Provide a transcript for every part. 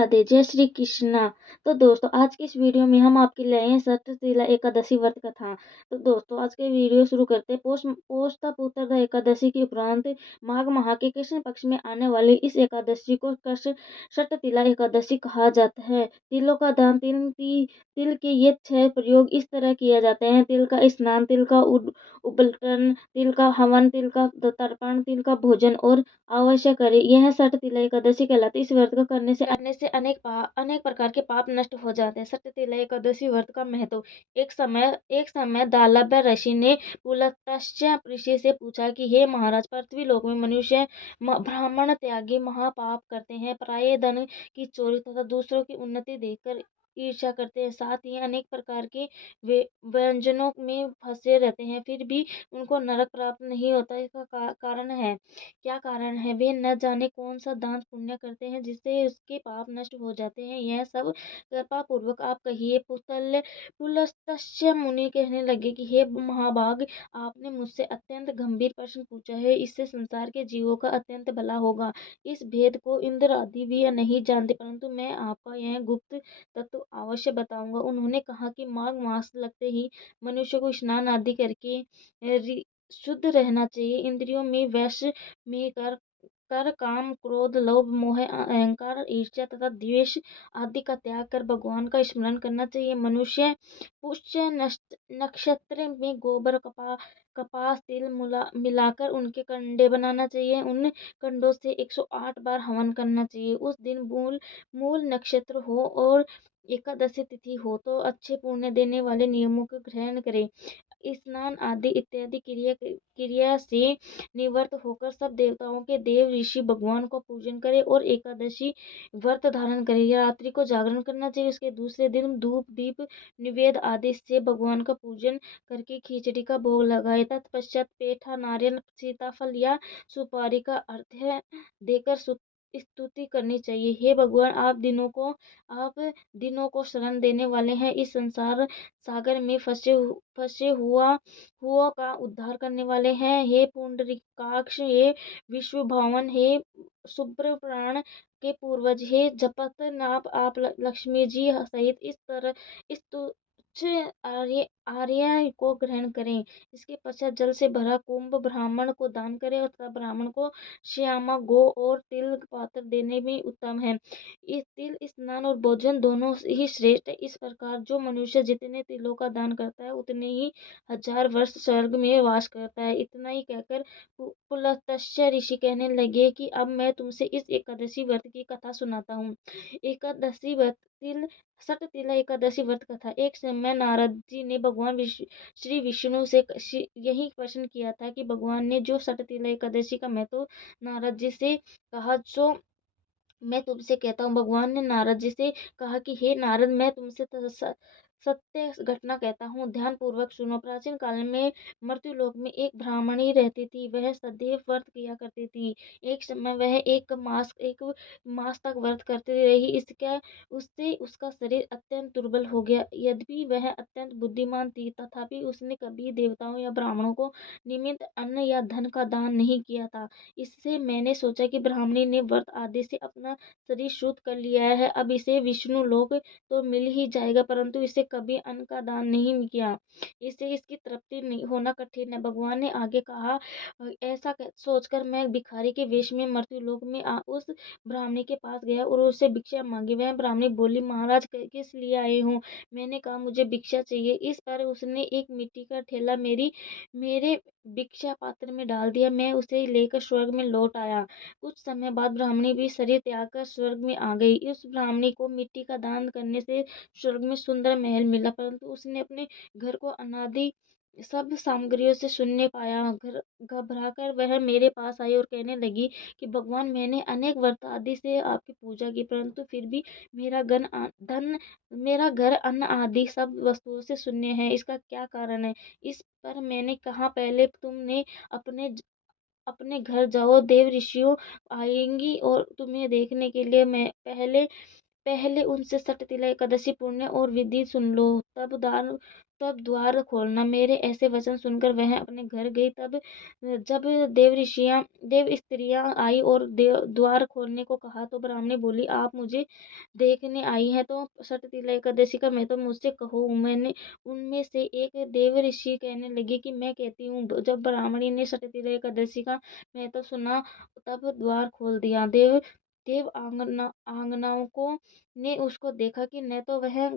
राधे, जय श्री कृष्णा। तो दोस्तों आज की इस वीडियो में हम आपके लिए आए हैं सत्यशीला एकादशी व्रत कथा। तो दोस्तों आज के वीडियो शुरू करते हैं। पोषता एकादशी के उपरांत माघ माह के कृष्ण पक्ष में आने वाली इस एकादशी को सटतिला एकादशी कहा जाता है। तिलों का दान, तिल के ये 6 प्रयोग इस तरह किए जाते हैं: तिल का स्नान, तिल का उबलटन, तिल का हवन, तिल का तर्पण, तिल का भोजन और अवश्य करें। यह सटतिला एकादशी कहलाती है। इस व्रत को करने से अनेक प्रकार के पाप नष्ट हो जाते हैं। सटतिला एकादशी व्रत का महत्व। एक समय दालभ्य ऋषि ने पुलत्स्य ऋषि से पूछा कि हे महाराज, पृथ्वी लोक में मनुष्य ब्राह्मण त्यागी महापाप करते हैं, प्राय धन की चोरी तथा दूसरों की उन्नति देखकर ईर्ष्या करते हैं, साथ ही अनेक प्रकार के व्यंजनों में फंसे रहते हैं, फिर भी उनको नरक प्राप्त नहीं होता। इसका कारण है, क्या कारण है? वे न जाने कौन सा दान पुण्य करते हैं जिससे उसके पाप नष्ट हो जाते हैं। यह सब कृपा पूर्वक आप कहिए। पुलस्त्य मुनि कहने लगे कि हे महाभाग, आपने मुझसे अत्यंत गंभीर प्रश्न पूछा है। इससे संसार के जीवों का अत्यंत भला होगा। इस भेद को इंद्र आदि भी नहीं जानते, परंतु मैं आपका यह गुप्त तत्व अवश्य बताऊंगा। उन्होंने कहा कि माघ मास लगते ही मनुष्य को स्नान आदि करके शुद्ध रहना चाहिए। इंद्रियों में वश में कर काम, क्रोध, लोभ, मोह, अहंकार, ईर्ष्या तथा द्वेष आदि का त्याग कर भगवान का स्मरण करना चाहिए। मनुष्य पुष्य नक्षत्र में गोबर, कपास, तिल मिलाकर उनके कंडे बनाना चाहिए। उन कंडों से 108 बार हवन करना चाहिए। उस दिन मूल नक्षत्र हो और एकादशी तिथि हो तो अच्छे पुण्य देने वाले नियमों का ग्रहण करें। स्नान आदि इत्यादि क्रिया से निवृत्त होकर सब देवताओं के देव ऋषि भगवान को पूजन करे और एकादशी व्रत धारण करे। रात्रि को जागरण करना चाहिए। उसके दूसरे दिन धूप, दीप, निवेद आदि से भगवान का पूजन करके खिचड़ी का भोग लगाए। तत्पश्चात पेठा, नारियल, सीताफल या सुपारी का अर्घ्य देकर स्तुति करनी चाहिए। हे भगवान, आप दिनों को शरण देने वाले हैं। इस संसार सागर में फंसे हुआ का उद्धार करने वाले हैं। हे पुंडरीकाक्ष, हे विश्वभावन, हे शुभ्र प्राण के पूर्वज, हे जपत नाप, आप लक्ष्मी जी सहित इस तरह इस तुच्छ आर्य को ग्रहण करें। इसके पश्चात जल से भरा कुंभ ब्राह्मण को दान करें और तब ब्राह्मण को श्यामा गो और तिल पात्र देने में उत्तम है। इस तिल स्नान और भोजन दोनों ही श्रेष्ठ है। इस प्रकार जो मनुष्य जितने तिलों का दान करता है उतने ही 1000 वर्ष स्वर्ग में वास करता है। इतना ही कहकर पुलत्स्य ऋषि कहने लगे कि अब मैं तुमसे इस एकादशी व्रत की कथा सुनाता हूँ। एकादशी व्रत सटतिला एकादशी व्रत कथा। एक समय नारद जी ने भगवान श्री विष्णु से यही प्रश्न किया था कि भगवान ने जो सटतिला एकादशी का महत्व नारद जी से कहा, जो मैं तुमसे कहता हूँ। भगवान ने नारद जी से कहा कि हे नारद, मैं तुमसे सत्य घटना कहता हूँ, ध्यान पूर्वक सुनो। प्राचीन काल में मृत्युलोक में एक ब्राह्मणी रहती थी। वह सदैव व्रत किया करती थी। एक समय वह एक मास तक व्रत करती रही। उससे उसका शरीर अत्यंत दुर्बल हो गया। यद्यपि वह अत्यंत बुद्धिमान थी, तथापि उसने कभी देवताओं या ब्राह्मणों को निमित्त अन्न या धन का दान नहीं किया था। इससे मैंने सोचा कि ब्राह्मणी ने व्रत आदि से अपना शरीर शुद्ध कर लिया है, अब इसे विष्णु लोक तो मिल ही जाएगा, परंतु इसे कभी अन्न का दान नहीं किया, इससे इसकी तृप्ति नहीं होना कठिन है। भगवान ने आगे कहा, ऐसा सोचकर मैं भिखारी के वेश में मृत्युलोक में उस ब्राह्मणी के पास गया और उससे भिक्षा मांगी। वह ब्राह्मणी बोली, महाराज किस लिए आए हो? मैंने कहा, मुझे भिक्षा चाहिए। इस पर उसने एक मिट्टी का ठेला मेरे भिक्षा पात्र में डाल दिया। मैं उसे लेकर स्वर्ग में लौट आया। कुछ समय बाद ब्राह्मणी भी शरीर त्याग कर स्वर्ग में आ गई। उस ब्राह्मणी को मिट्टी का दान करने से स्वर्ग में सुंदर महल मिला, परंतु उसने अपने घर को अनादि सब सामग्रियों से शून्य पाया। घबराकर वह मेरे पास आई और कहने लगी कि भगवान, मैंने अनेक व्रत आदि से आपकी पूजा की, परंतु फिर भी मेरा घर अन्न आदि सब वस्तुओं से शून्य है। इसका क्या कारण है? इस पर मैंने कहा, पहले तुमने अपने घर जाओ, देव ऋषियों आएंगी और तुम्हें देखने के लिए। मैं पहले पहले उनसे सटतिला एकादशी पुण्य और विधि सुन लो, तब द्वार खोलना। मेरे ऐसे वचन सुनकर वह अपने घर गई। तब जब देव स्त्रियां आई और द्वार खोलने को कहा तो ब्राह्मणी बोली, आप मुझे देखने आई हैं तो सटतिला एकादशी का महत्व मुझसे कहो। मैंने उनमें से एक देव ऋषि कहने लगे कि मैं कहती हूँ। जब ब्राह्मणी ने सटतिला एकादशी का महत्व सुना तब द्वार खोल दिया। देव आंगनाओं को ने उसको देखा कि न तो वह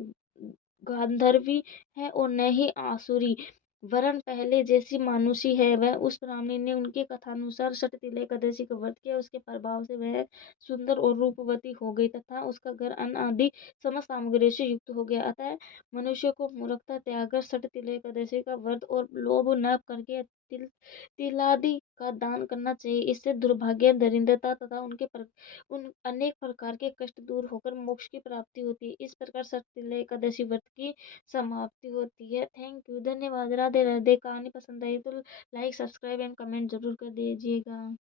गांधर्वी है और न ही आसुरी, वरन पहले जैसी मानुषी है। वह उस ब्राह्मणी ने उनके कथानुसार सटतिला एकादशी का व्रत किया। उसके प्रभाव से वह सुंदर और रूपवती हो गई तथा उसका घर अन्न आदि समस्त सामग्री से युक्त हो गया। अतः मनुष्य को मूर्खता त्याग कर सटतिला एकादशी का व्रत और लोभ न करके तिलादि का दान करना चाहिए। इससे दुर्भाग्य, दरिद्रता तथा उन अनेक प्रकार के कष्ट दूर होकर मोक्ष की प्राप्ति होती है। इस प्रकार सटतिला एकादशी व्रत की समाप्ति होती है। थैंक यू, धन्यवाद। राधे राधे। कहानी पसंद आई तो लाइक, सब्सक्राइब एंड कमेंट जरूर कर दीजिएगा।